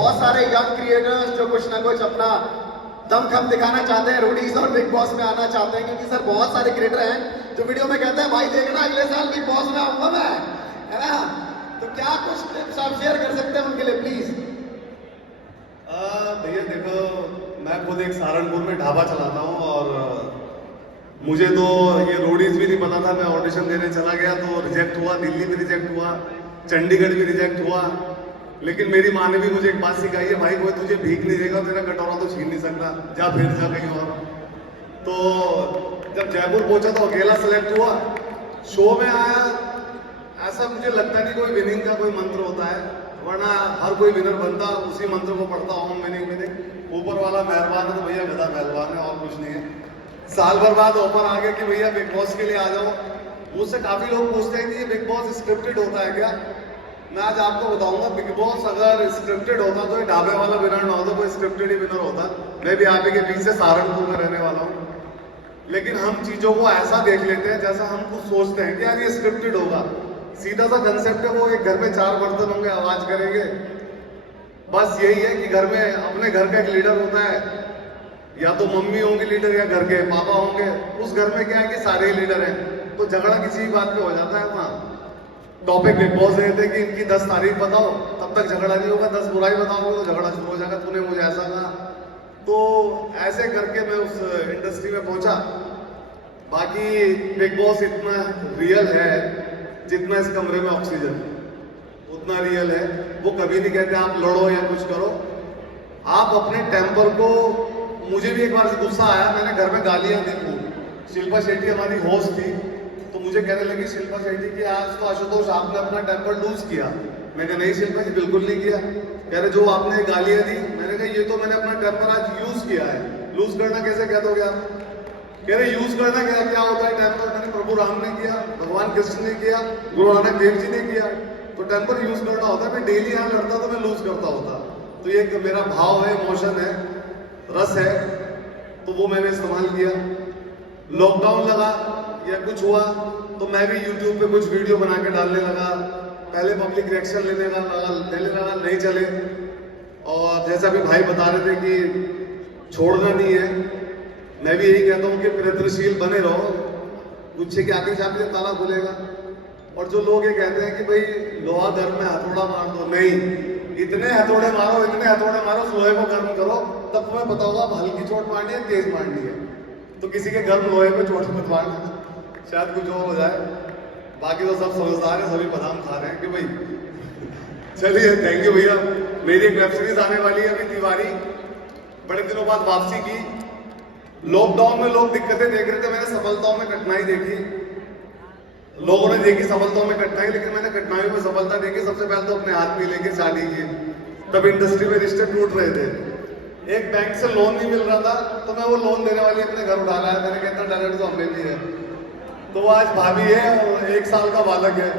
बहुत सारे young creators जो कुछ ना कुछ अपना दमखम दिखाना चाहते हैं, रोडीज और बिग बॉस में आना चाहते हैं, क्योंकि सर बहुत सारे क्रिएटर हैं जो वीडियो में कहते हैं भाई देखना अगले साल बिग बॉस में आऊंगा मैं, है ना? तो क्या कुछ टिप्स आप शेयर कर सकते हैं उनके लिए प्लीज? भैया देखो, मैं खुद एक सहारनपुर में ढाबा चलाता हूँ और मुझे तो ये रोडीज भी नहीं पता था। मैं ऑडिशन देने चला गया तो रिजेक्ट हुआ, दिल्ली भी रिजेक्ट हुआ, चंडीगढ़ भी रिजेक्ट हुआ। लेकिन मेरी माँ ने भी मुझे एक बात सिखाई है, भाई कोई तुझे भीख नहीं देगा, तेरा कटोरा तो छीन नहीं सकता, जा फिर जा कहीं और। तो जब जयपुर पहुंचा तो अकेला सेलेक्ट हुआ, शो में आया। ऐसा मुझे लगता नहीं कोई विनिंग का कोई मंत्र होता है, वरना हर कोई विनर बनता उसी मंत्र को पढ़ता ओम विनिंग विनिंग। ऊपर वाला मेहरबान है तो भैया गधा पहलवान है, और कुछ नहीं है। साल भर बाद ऑफर आ गया कि भैया बिग बॉस के लिए आ जाओ। मुझसे काफी लोग पूछते हैं कि ये बिग बॉस स्क्रिप्टेड होता है क्या? मैं आज आपको बताऊंगा, बिग बॉस अगर स्क्रिप्टेड होता तो ये ढाबे वाला विनर ना होता, कोई स्क्रिप्टेड ही विनर होता। मैं भी आप ही के बीच से सहारनपुर में रहने वाला हूँ, लेकिन हम चीजों को ऐसा देख लेते हैं जैसा हम कुछ सोचते हैं कि यार ये स्क्रिप्टेड होगा। सीधा सा कंसेप्ट है, वो एक घर में 4 बर्तन होंगे, आवाज करेंगे। बस यही है कि घर में अपने घर का एक लीडर होता है, या तो मम्मी होंगी लीडर या घर के पापा होंगे। उस घर में क्या है कि सारे ही लीडर हैं, तो झगड़ा किसी बात पे हो जाता है। वहाँ टॉपिक बिग बॉस देते थे कि इनकी 10 तारीफ बताओ, तब तक झगड़ा नहीं होगा। 10 बुराई बताओगे तो झगड़ा शुरू हो जाएगा, तूने मुझे ऐसा कहा। तो ऐसे करके मैं उस इंडस्ट्री में पहुंचा। बाकी बिग बॉस इतना रियल है जितना इस कमरे में ऑक्सीजन, उतना रियल है। वो कभी नहीं कहते आप लड़ो या कुछ करो, आप अपने टेम्पर को। मुझे भी एक बार से गुस्सा आया, मैंने घर में गालियां दी खूब। शिल्पा शेट्टी हमारी होस्ट थी, तो मुझे कहने लगी शिल्पा शेट्टी कि आज तो आशुतोष आपने अपना टेम्पर लूज किया। मैंने कहा नहीं शिल्पा जी, बिल्कुल नहीं किया। कह रहे जो आपने गालियां दी। मैंने कहा ये तो मैंने अपना टेम्पर आज यूज किया है। लूज करना कैसे कह दोगे आप? कह रहे यूज करना क्या होता है टेम्पर? मैंने प्रभु राम ने किया, भगवान कृष्ण ने किया, गुरु नानक देव जी ने किया। तो टेम्पर यूज करना होता है। मैं डेली यहाँ लड़ता तो मैं लूज करता होता। तो ये मेरा भाव है, इमोशन है, रस है, तो वो मैंने इस्तेमाल किया। लॉकडाउन लगा या कुछ हुआ तो मैं भी यूट्यूब पे कुछ वीडियो बना के डालने लगा। पहले पब्लिक रिएक्शन लेने लगा, नहीं चले। और जैसा भी भाई बता रहे थे कि छोड़ना नहीं है, मैं भी यही कहता हूँ कि प्रयत्नशील बने रहो। गुच्छे के आगे जाके ताला खुलेगा। और जो लोग ये कहते हैं कि भाई लोहा घर में हथौड़ा मार दो, नहीं, इतने हथौड़े मारो, इतने हथौड़े मारो, लोहे को गर्म करो, तब तुम्हें पता होगा हल्की चोट मारनी है तेज मारनी है। तो किसी के गर्म लोहे पे चोट मत मारना, शायद कुछ और हो जाए। बाकी तो सब समझदार है, सभी बादाम खा रहे हैं कि भाई। चलिए, थैंक यू भैया। मेरी एक वेब सीरीज आने वाली है अभी, तिवारी, बड़े दिनों बाद वापसी की। लॉकडाउन में लोग दिक्कतें देख रहे थे, मैंने सफलताओं में कठिनाई देखी। लोगों ने देखी सफलताओं में कठिनाई, लेकिन मैंने कठिनाइयों में सफलता देखी। सबसे पहले तो अपने हाथ में लेके शादी की, तब इंडस्ट्री में रिश्ते टूट रहे थे। एक बैंक से लोन नहीं मिल रहा था, तो मैं वो लोन देने वाली अपने घर उठा लाया। मैंने कहता टैलेंट तो हमें भी है। तो वो आज भाभी है और 1 साल का बालक है।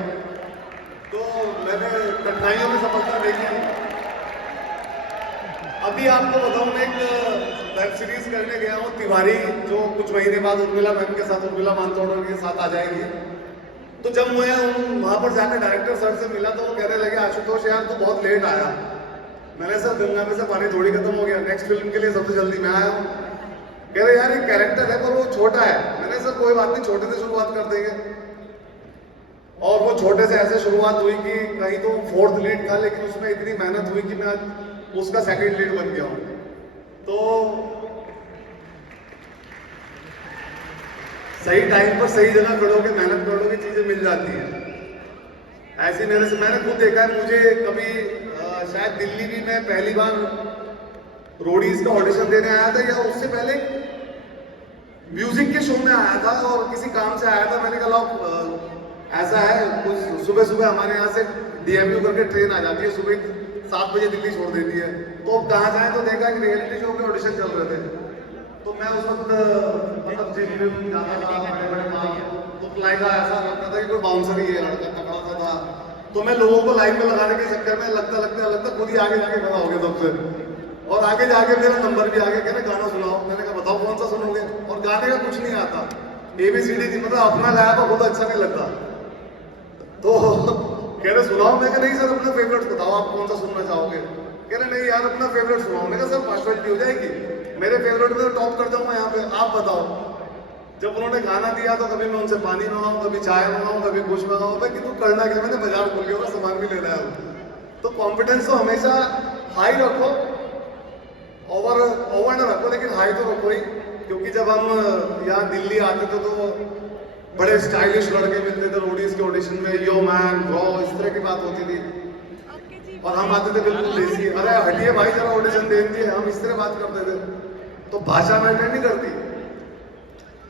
तो मैंने कठिनाइयों में सफलता देखी। अभी आपको बताऊं, मैं एक वेब सीरीज करने गया हूँ तिवारी, जो कुछ महीने बाद उर्मिला मैम के साथ, उर्मिला मानतोड़ के साथ आ जाएगी। तो जब मैं वहां पर जाकर डायरेक्टर सर से मिला तो वो कहने लगे आशुतोष यार तो बहुत लेट आया। मैंने सर गंगा में से पानी थोड़ी खत्म हो गया, नेक्स्ट फिल्म के लिए सबसे जल्दी मैं आया हूँ। कह रहे यार एक कैरेक्टर है पर वो छोटा है। मैंने सर कोई बात नहीं, छोटे से शुरुआत कर देंगे। और वो छोटे से ऐसे शुरुआत हुई कि कहीं तो 4th लीड था, लेकिन उसमें इतनी मेहनत हुई कि मैं उसका 2nd लीड बन गया हूँ। तो सही टाइम पर सही जगह खड़ोगे, मेहनत करोगे, चीजें मिल जाती हैं। ऐसे मैंने खुद देखा है। मुझे कभी शायद दिल्ली भी मैं पहली बार रोडीज का ऑडिशन देने आया था, या उससे पहले म्यूजिक के शो में आया था और किसी काम से आया था। मैंने कहा ऐसा है, कुछ सुबह सुबह हमारे यहाँ से DMU करके ट्रेन आ जाती है, सुबह 7 बजे दिल्ली छोड़ देती है। तो अब कहाँ जाए, तो देखा कि रियलिटी शो के ऑडिशन चल रहे थे। तो मैं उस वक्त मतलब जिम में जाता था, बड़े तो फ्लाई का ऐसा लगता था कि कोई बाउंसर ही है, लड़का तकड़ा सा था। तो मैं लोगों को लाइन में लगाने के चक्कर में लगता खुद ही आगे जाके खड़ा हो गया सबसे। और आगे जाके मेरा नंबर भी आ गया, कहने गाना सुनाओ। मैंने कहा बताओ कौन सा सुनोगे? और गाने का कुछ नहीं आता, ABCD नहीं, मतलब अपना गाया तो बहुत अच्छा नहीं लगता। तो कह रहे सुनाओ। मैं कहा नहीं सर, अपना फेवरेट बताओ, आप कौन सा सुनना चाहोगे? कह रहे नहीं यार अपना फेवरेट सुनाओ। मैंने कहा सर पार्शलिटी हो जाएगी, मेरे फेवरेट में तो टॉप कर जाऊंगा यहाँ पे, आप बताओ। जब उन्होंने गाना दिया तो कभी मैं उनसे पानी मंगाऊं, कभी चाय मंगाऊं, कभी कुछ मंगाऊं, भाई कि तू करना क्या, मैंने बाजार खोल लिया होगा, सामान भी लेना है। तो कॉन्फिडेंस तो हमेशा हाई रखो, ओवर ना रखो, लेकिन हाई तो रखो ही। क्योंकि जब हम यहाँ दिल्ली आते थे तो बड़े स्टाइलिश लड़के मिलते थे रोडीज के ऑडिशन में, यो मैन ब्रो, इस तरह की बात होती थी। और हम आते थे बिल्कुल लेजी, अरे हटिए भाई जरा ऑडिशन दे दीजिए, हम इस तरह बात करते थे। तो भाषा मैटर नहीं करती।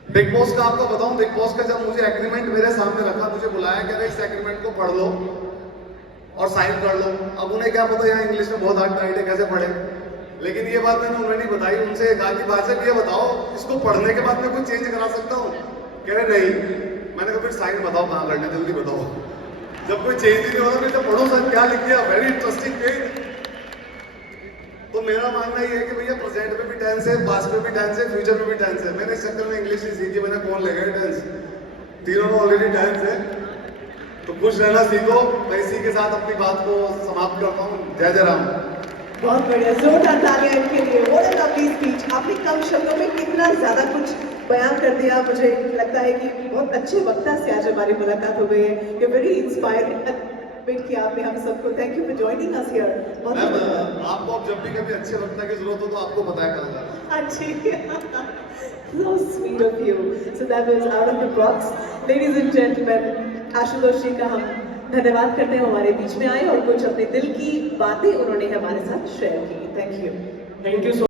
बिग बॉस का आपको बताऊं, बिग बॉस का जब मुझे एग्रीमेंट मेरे सामने रखा, मुझे बुलाया कि इस एग्रीमेंट को पढ़ लो और साइन कर लो। अब उन्हें क्या पता यहाँ इंग्लिश में बहुत हार्ड टाइट है, कैसे पढ़े। लेकिन ये बात मैंने उन्हें नहीं बताई, उनसे कहा कि भाषा ये बताओ इसको पढ़ने के बाद मैं कुछ चेंज करा सकता हूँ। कह रहे नहीं। मैंने कहा फिर साइन बताओ कहाँ करना, जल्दी बताओ। जब कोई चेंज ही नहीं होगा तो पढ़ो सर क्या लिख दिया, वेरी इंटरेस्टिंग पेज। तो मेरा मानना ये है कि भैया प्रेजेंट में भी टेंस है, पास्ट में भी टेंस है, फ्यूचर में भी टेंस है। मैंने इस चक्कर में इंग्लिश नहीं सीखी, मैंने कौन लेगा टेंस, तीनों में ऑलरेडी टेंस है। तो खुश रहना सीखो। मैं इसी के साथ अपनी बात को समाप्त करता हूँ। जय जय राम। बहुत बढ़िया, जोरदार तालियां इनके लिए। What a lovely speech. आपने कम शब्दों में कितना ज्यादा कुछ बयान कर दिया। मुझे लगता है कि बहुत अच्छे वक्ता से आज हमारी मुलाकात हो गई है। यू वेरी इंस्पायरिंग किया आपने हम सबको। Thank you for joining us here. Ma'am आपको अब जब भी कभी अच्छे वक्ता की जरूरत हो तो आपको बताया कहाँ जाना। अच्छी so sweet of you. So that was out of the box. Ladies and gentlemen, Ashutosh जी का हम धन्यवाद करते हैं, हमारे बीच में आए और कुछ अपने दिल की बातें उन्होंने हमारे साथ शेयर की। Thank you. Thank you.